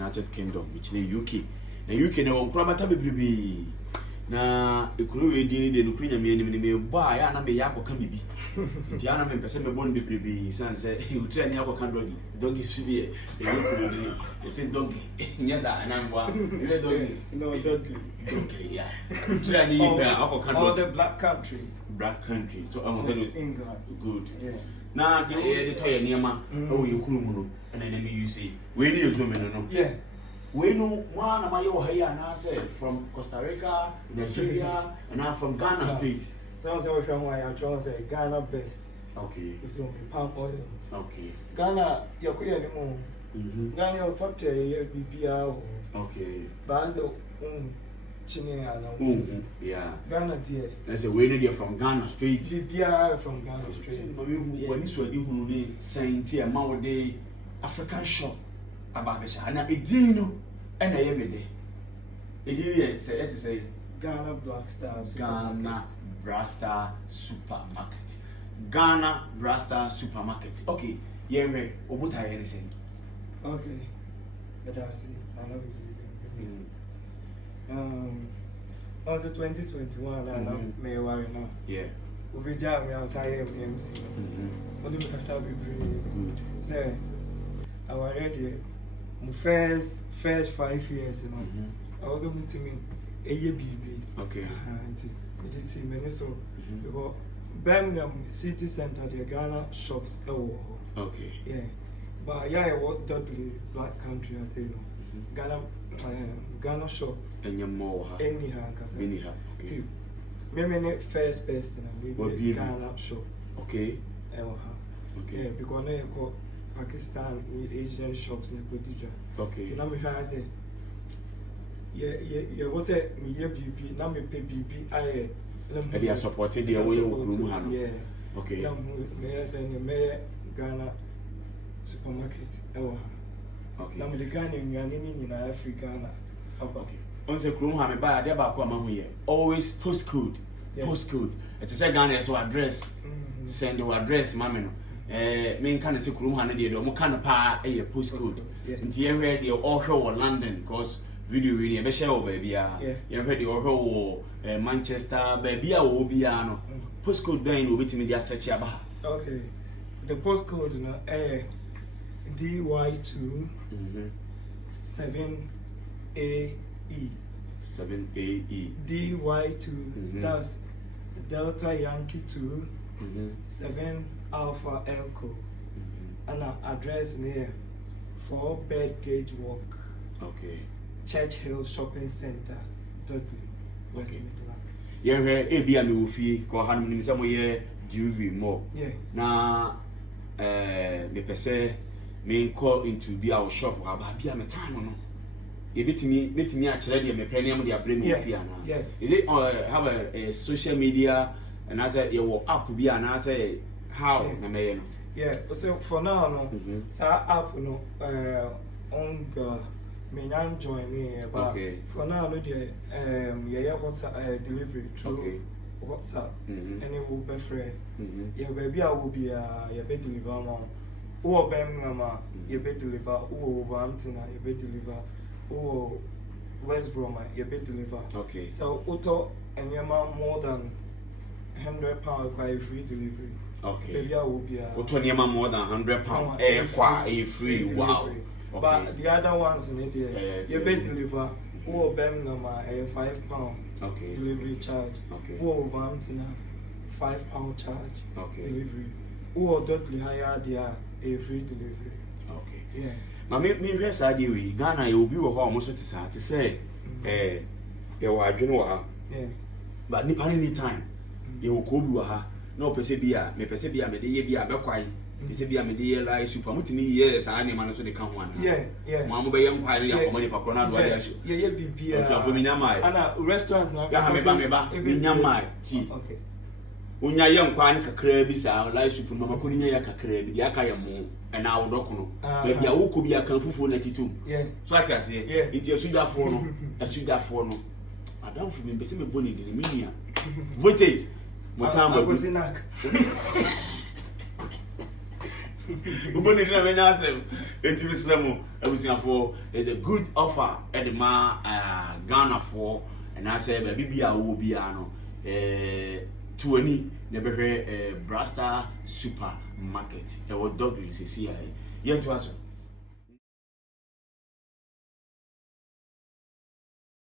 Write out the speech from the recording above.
United Kingdom, which is UK. Na UK na won kraba ta bebrebe. Na ekuru we din de no kunya me ba ya na me yakoka bibi. Nti ana me pese me bon bebrebe san say utra ni yakoka doggy sudi e ekuru din. They say doggy. Nyaza anangwa. Ile doggy. No, doggy. Okay, yeah. Utra ni yakoka all the black country. Black country. So I say England. Good. Yeah. Na ti e to ye niam o ye kuru mu no na na me you say we ni ezo me no. Yeah. We know one of my Ohio and I said from Costa Rica, Nigeria, and I'm from Ghana Street. So I say why I'm trying to say Ghana best. Okay. It's going to be palm oil. Okay. Ghana, you're quite anymore. Ghana, your factory, BPR. Okay. But I say, yeah. Ghana, dear. That's a way they're from Ghana Street. BPR from Ghana Street. When you saw you who need saying, Tia Mawade African shop. Ababesha na edino na yebede edini say Ghana Black Star Ghana Brasta Supermarket Ghana Brasta Supermarket. Okay, yewe obuta ye say okay, but I see I know it was 2021 and may worry now. Yeah, we be jam me outside MC only because I be good say I was ready. My first 5 years, you know, I was able to meet a year baby. Okay. It is see many so because Birmingham city center, the Ghana shops. Okay. Yeah, but yeah, I work Dudley Black country. I say no. Ghana shop. Any more? Anyhow, okay. Me first person maybe Ghana shop. Okay. Okay. Yeah, because I go Pakistan Asian shops in Kodija. Okay. So now me say, yeah, what say me here BB, now me pay BB. They are supported their way of room. Yeah. Okay. Now me say me Ghana supermarket. Okay. Now me the Ghana in Africa. Okay. On the room, I buy a deba come here. Always postcode. Postcode. It is a Ghana so address. Send your address, mamma. Men can say room 100 years, or can pa a postcode. Until you heard the Osho London, because video in a shell baby. You heard the Osho Manchester, baby, or Biano. Postcode then will be to me the search about. Okay. The postcode DY2 7AE. 7AE. DY2. That's Delta Yankee 2 7 Alpha Elko. And our address near 4 birdcage walk. Okay. Church Hill Shopping Center, Dudley, West Midland. Yeah, ABM will fee, go hand some way, DV more. Yeah. Now, me per se, me call into be our shop, about be a time. You bet me actually, me premium with your brain. Yeah. Is it have a social media and I said, you will up be an answer how? Yeah, so for now, no, so app no, on me now join me, but for now, no, yeah, WhatsApp delivery through WhatsApp, and it will be free. Yeah, baby, I will be your bed deliver now. Oh, Birmingham, your bed deliver. Oh, Wolverhampton, your bed deliver. Oh, West Brom, your bed deliver. Okay. So, auto and your mom more than £100 by free delivery. Okay. Maybe I will be more than £100 free. Wow. Okay. But the other ones in India, you better deliver. Or Birmingham £5 delivery charge. Okay. Or Wolverhampton £5 charge delivery. Or Dudley higher there a free delivery. Okay. Yeah. But me rest idea we Ghana you will be almost to say you are yeah. But nipa any time you will call you no persevere me persevere me dey be abekwai persevere me dey like super mutimi yes and man so dey kan ho ana yeah mo be yam kwai ya komani pa corona do ade ahye yeah bibia so afo me nyamai ana restaurants na ya me ba me nyamai ti okay onya yam kwai ne kakra bi sa like super mama ko nya ya kakra bi ya ka ya mo na awodoko no ba bia wo ko bi akan fufuo na titum so ati ase nti asudafo no madam fu me pese me boni de me nia voltage Motamba Kuzinak. Uboni dina menya asem. Intimisemo, for is a good offer at the Ghana for, and I say, baby, I will be ano 20 never Brasta supermarket. There were Dudley DY2.